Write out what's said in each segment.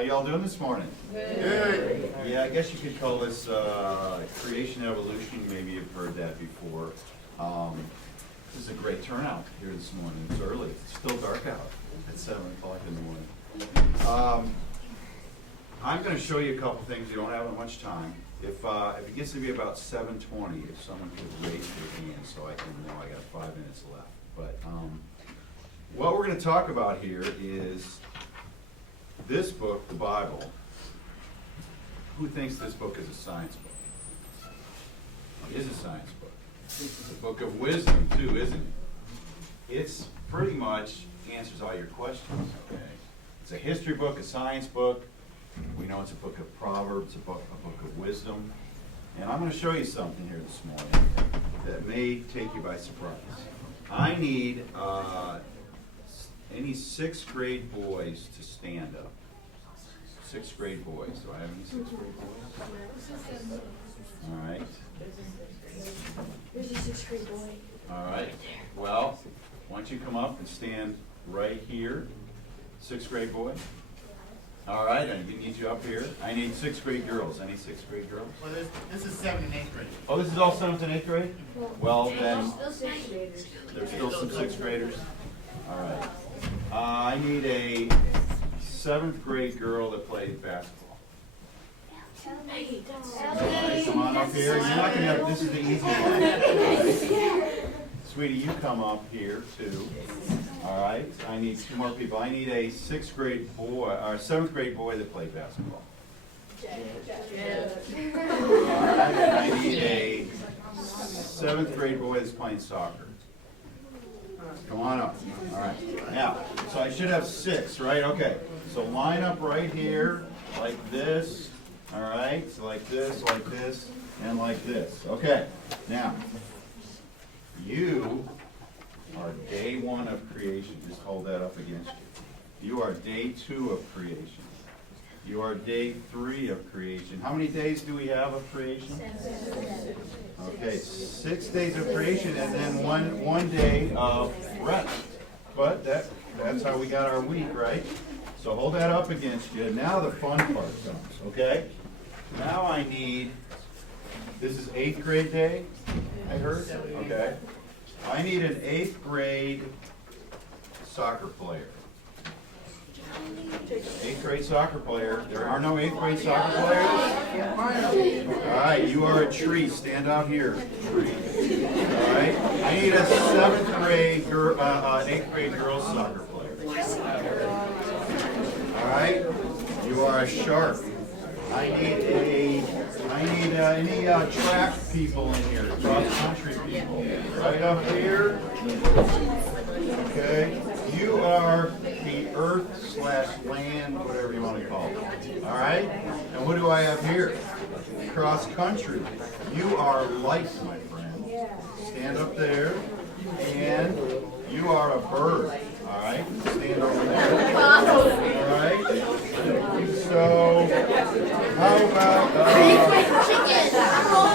How y'all doing this morning? Good. Yeah, I guess you could call this creation evolution. Maybe you've heard that before. This is a great turnout here this morning. It's early. It's still dark out at 7 o'clock in the morning. I'm going to show you a couple things. You don't have much time. If it gets to be about 7:20, if someone could raise their hand so I can know I got 5 minutes left. But what we're going to talk about here is this book, the Bible. Who thinks this book is a science book? It is a science book. It's a book of wisdom too, isn't it? It's pretty much answers all your questions, okay? It's a history book, a science book. We know it's a book of Proverbs, a book of wisdom. And I'm going to show you something here this morning that may take you by surprise. I need any 6th grade boys to stand up. 6th grade boys. Do I have any 6th grade boys? All right. There's a 6th grade boy. All right. Well, why don't you come up and stand right here, 6th grade boy. All right, I need you up here. I need 6th grade girls. Any 6th grade girls? Well, this is 7th and 8th grade. Oh, this is all 7th and 8th grade? Well, then, There's there's still some 6th graders. All right. I need a 7th grade girl that plays basketball. Come on up here. You're not gonna have, this is the easy one. Sweetie, you come up here too. All right. I need 2 more people. I need a 6th grade boy or 7th grade boy that played basketball. All right. And I need a 7th grade boy that's playing soccer. Come on up. All right. Now, so I should have 6, right? Okay. So line up right here, like this. All right. So like this, and like this. Okay. Now, you are day 1 of creation. Just hold that up against you. You are day 2 of creation. You are day 3 of creation. How many days do we have of creation? 7. Okay, 6 days of creation and then one day of rest. But that's how we got our week, right? So hold that up against you. Now the fun part comes, okay? Now I need, this is 8th grade day, I heard? Okay. I need an 8th grade soccer player. 8th grade soccer player. There are no 8th grade soccer players? All right, you are a tree. Stand out here. Tree. All right. I need a 7th grade girl, 8th grade girls soccer player. All right. You are a shark. I need any track people in here, cross country people. Right up here. Okay. You are the earth/land, whatever you want to call it. All right? And what do I have here? Cross country. You are light, my friend. Stand up there. And you are a bird. All right? Stand over there. All right? So, how about,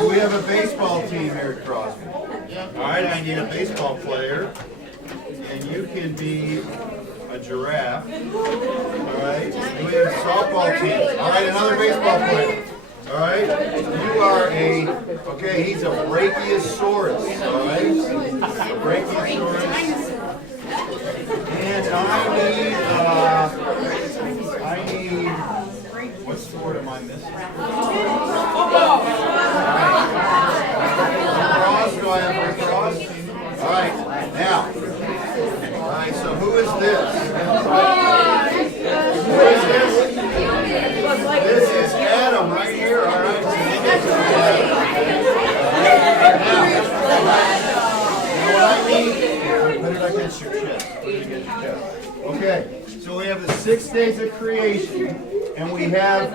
we have a baseball team here at Crosby. All right, I need a baseball player. And you can be a giraffe. All right? And we have a softball team. All right, another baseball player. All right? You are okay, he's a brachiosaurus. All right? A brachiosaurus. And I need, what sport am I missing? Lacrosse, do I have lacrosse? All right, now. All right, so who is this? Who is this? This is Adam right here, all right? Now, what I need, put it against your chest. Put it against your chest. Okay, so we have the 6 days of creation, and we have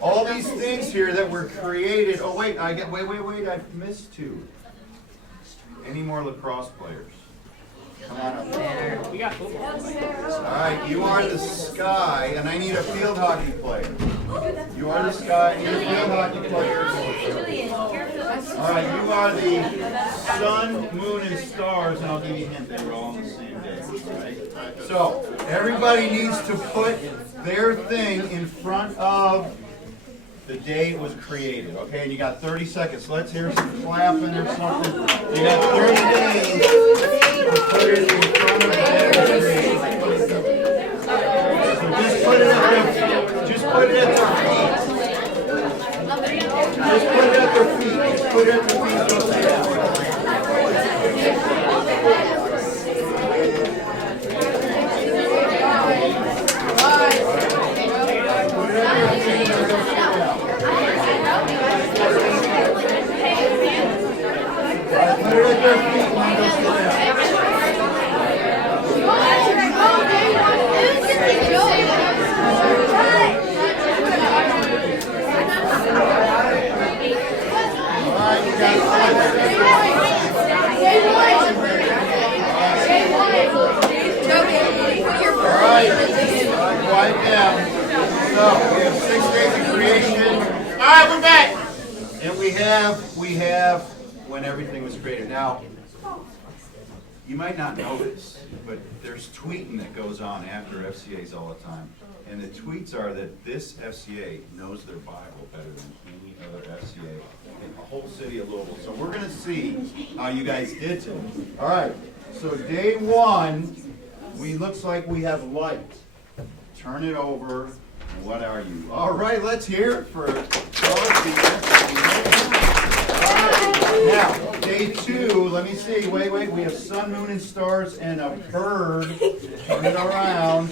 all these things here that were created. Oh, wait, wait, I've missed 2. Any more lacrosse players? Come on up there. We got football. All right, you are the sky, and I need a field hockey player. You are the sky, I need a field hockey player. All right, you are the sun, moon, and stars, and I'll give you a hint, they were all on the same day, all right? So, everybody needs to put their thing in front of the day it was created, okay? And you got 30 seconds. Let's hear some clapping or something. You got 30 days to put it in front of the day it was created. So just put it at their feet. Just put it at their feet. Just put it at their feet. Just put it at their feet. Don't sit down. Put it at their feet. Now don't sit down. All right, you got All right, quiet down. So, we have 6 days of creation. All right, we're back. And we have when everything was created. Now, you might not know this, but there's tweeting that goes on after FCAs all the time. And the tweets are that this FCA knows their Bible better than any other FCA in the whole city of Louisville. So we're going to see how you guys did today. All right, so day 1, looks like we have light. Turn it over. What are you? All right, let's hear it for Dorothy. Now, day 2, let me see. Wait. We have sun, moon, and stars, and a bird. Turn it around.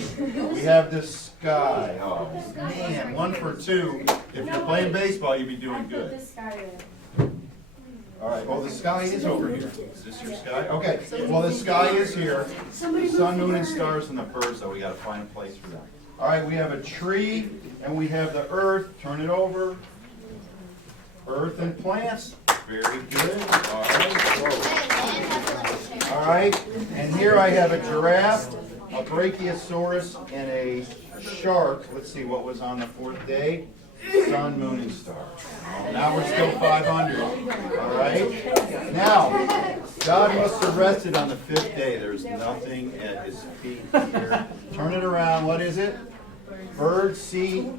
We have the sky. Oh, man, 1 for 2. If you're playing baseball, you'd be doing good. All right, well, the sky is over here. Is this your sky? Okay, well, the sky is here. Sun, moon, and stars, and the birds, though. We got to find a place for them. All right, we have a tree, and we have the earth. Turn it over. Earth and plants. Very good. All right. All right, and here I have a giraffe, a brachiosaurus, and a shark. Let's see what was on the 4th day. Sun, moon, and stars. Now we're still 500. All right. Now, God must have rested on the 5th day. There's nothing at his feet here. Turn it around. What is it? Birds, sea,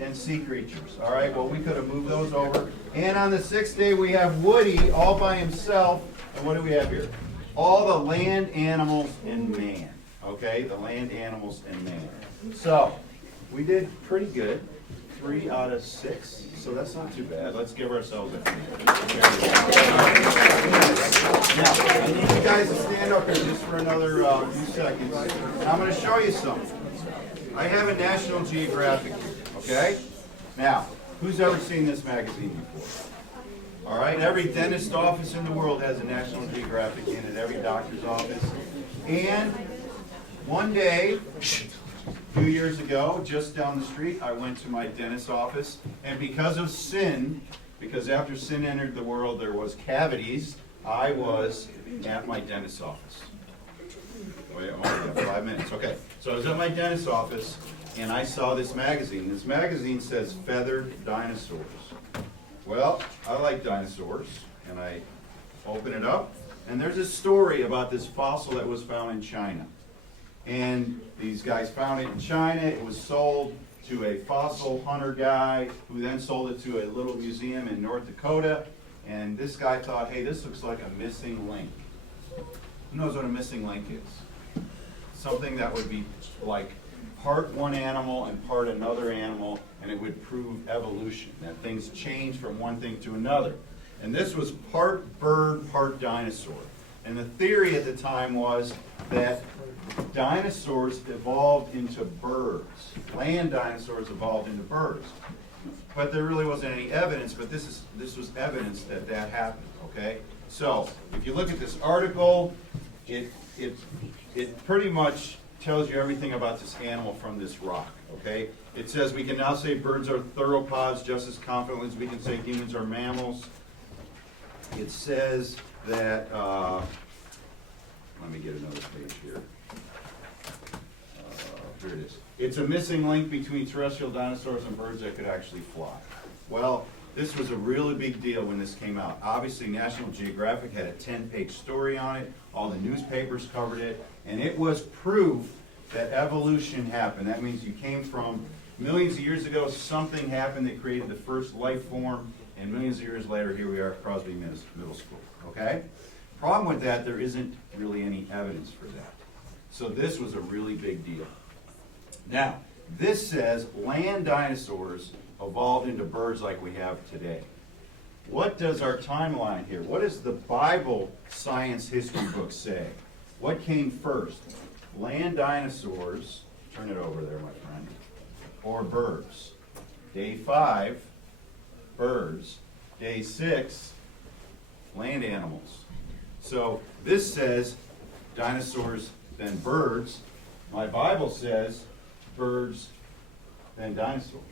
and sea creatures. All right. Well, we could have moved those over. And on the 6th day, we have Woody all by himself. And what do we have here? All the land animals and man. Okay. The land animals and man. So we did pretty good. 3 out of 6, so that's not too bad. Let's give ourselves a hand. Now, I need you guys to stand up here just for another few seconds. I'm going to show you something. I have a National Geographic here, okay? Now, who's ever seen this magazine before? All right, every dentist office in the world has a National Geographic in it, every doctor's office. And one day, 2 years ago, just down the street, I went to my dentist's office, and because of sin, because after sin entered the world, there was cavities, I was at my dentist's office. Wait, only got 5 minutes. Okay, so I was at my dentist's office, and I saw this magazine. This magazine says Feathered Dinosaurs. Well, I like dinosaurs, and I open it up, and there's a story about this fossil that was found in China. And these guys found it in China. It was sold to a fossil hunter guy who then sold it to a little museum in North Dakota. And this guy thought, hey, this looks like a missing link. Who knows what a missing link is? Something that would be like part one animal and part another animal, and it would prove evolution, that things change from one thing to another. And this was part bird, part dinosaur. And the theory at the time was that dinosaurs evolved into birds. Land dinosaurs evolved into birds. But there really wasn't any evidence, but this was evidence that that happened, okay? So, if you look at this article, it pretty much tells you everything about this animal from this rock, okay? It says we can now say birds are theropods just as confidently as we can say humans are mammals. It says that, let me get another page here. Here it is. It's a missing link between terrestrial dinosaurs and birds that could actually fly. Well, This was a really big deal when this came out. Obviously, National Geographic had a 10-page story on it. All the newspapers covered it. And it was proof that evolution happened. That means you came from millions of years ago, something happened that created the first life form, and millions of years later, here we are at Crosby Middle School. Okay? Problem with that, there isn't really any evidence for that. So this was a really big deal. Now, this says land dinosaurs evolved into birds like we have today. What does our timeline here? What does the Bible science history book say? What came first? Land dinosaurs, turn it over there, my friend, or birds? Day 5, birds. Day 6, land animals. So this says dinosaurs, then birds. My Bible says birds, then dinosaurs.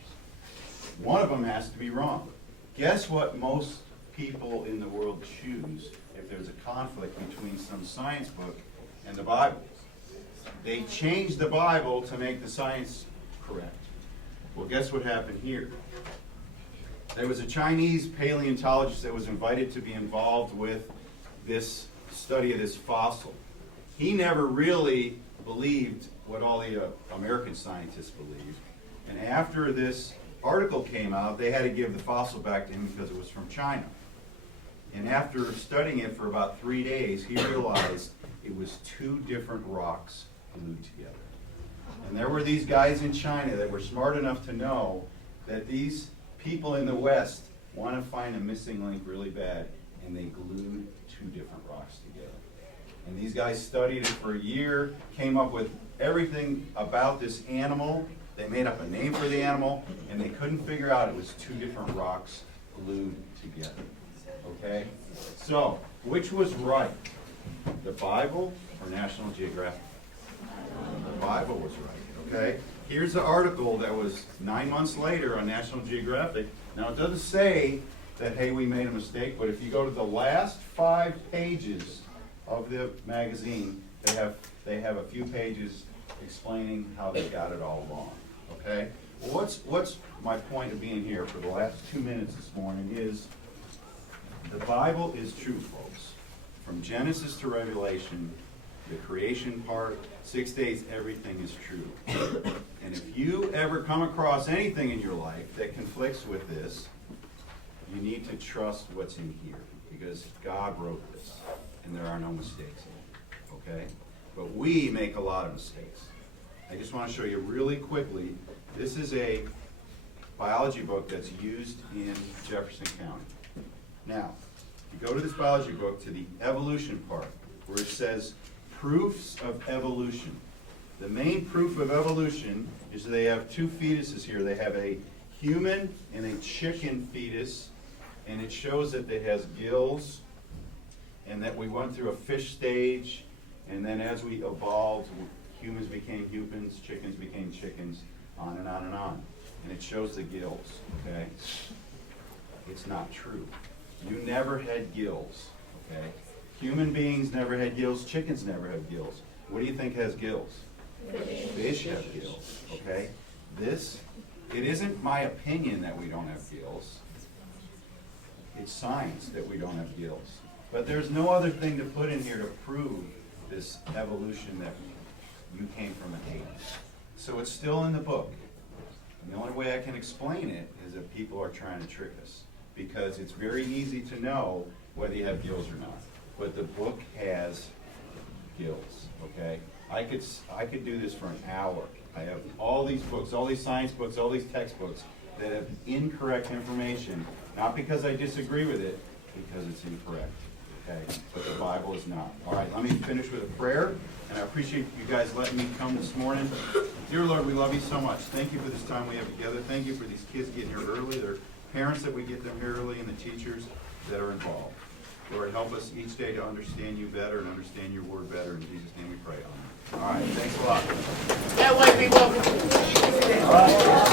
One of them has to be wrong. Guess what most people in the world choose if there's a conflict between some science book and the Bible? They change the Bible to make the science correct. Well, guess what happened here? There was a Chinese paleontologist that was invited to be involved with this study of this fossil. He never really believed what all the American scientists believed. And after this article came out, they had to give the fossil back to him because it was from China. And after studying it for about 3 days, he realized it was 2 different rocks glued together. And there were these guys in China that were smart enough to know that these people in the West want to find a missing link really bad, and they glued 2 different rocks together. And these guys studied it for a year, came up with everything about this animal. They made up a name for the animal, and they couldn't figure out it was 2 different rocks glued together. Okay? So, which was right? The Bible or National Geographic? The Bible was right. Okay? Here's the article that was 9 months later on National Geographic. Now, it doesn't say that, hey, we made a mistake, but if you go to the last 5 pages of the magazine, they have a few pages explaining how they got it all wrong. Okay? Well, what's my point of being here for the last 2 minutes this morning is the Bible is true, folks. From Genesis to Revelation, the creation part, 6 days, everything is true. And if you ever come across anything in your life that conflicts with this, you need to trust what's in here, because God wrote this, and there are no mistakes in it. Okay? But we make a lot of mistakes. I just want to show you really quickly, this is a biology book that's used in Jefferson County. Now, you go to this biology book to the evolution part, where it says proofs of evolution. The main proof of evolution is they have 2 fetuses here. They have a human and a chicken fetus, and it shows that it has gills, and that we went through a fish stage, and then as we evolved, humans became humans, chickens became chickens, on and on and on. And it shows the gills, okay? It's not true. You never had gills, okay? Human beings never had gills, chickens never had gills. What do you think has gills? Fish have gills, okay? It isn't my opinion that we don't have gills. It's science that we don't have gills. But there's no other thing to put in here to prove this evolution that you came from an ape. So it's still in the book. And the only way I can explain it is that people are trying to trick us, because it's very easy to know whether you have gills or not. But the book has gills, okay? I could do this for an hour. I have all these books, all these science books, all these textbooks that have incorrect information, not because I disagree with it, because it's incorrect. Okay, but the Bible is not. All right, let me finish with a prayer, and I appreciate you guys letting me come this morning. Dear Lord, we love you so much. Thank you for this time we have together. Thank you for these kids getting here early, their parents that we get them here early, and the teachers that are involved. Lord, help us each day to understand you better and understand your word better. In Jesus' name we pray. Amen. All right, thanks a lot. That way, be welcome. All right.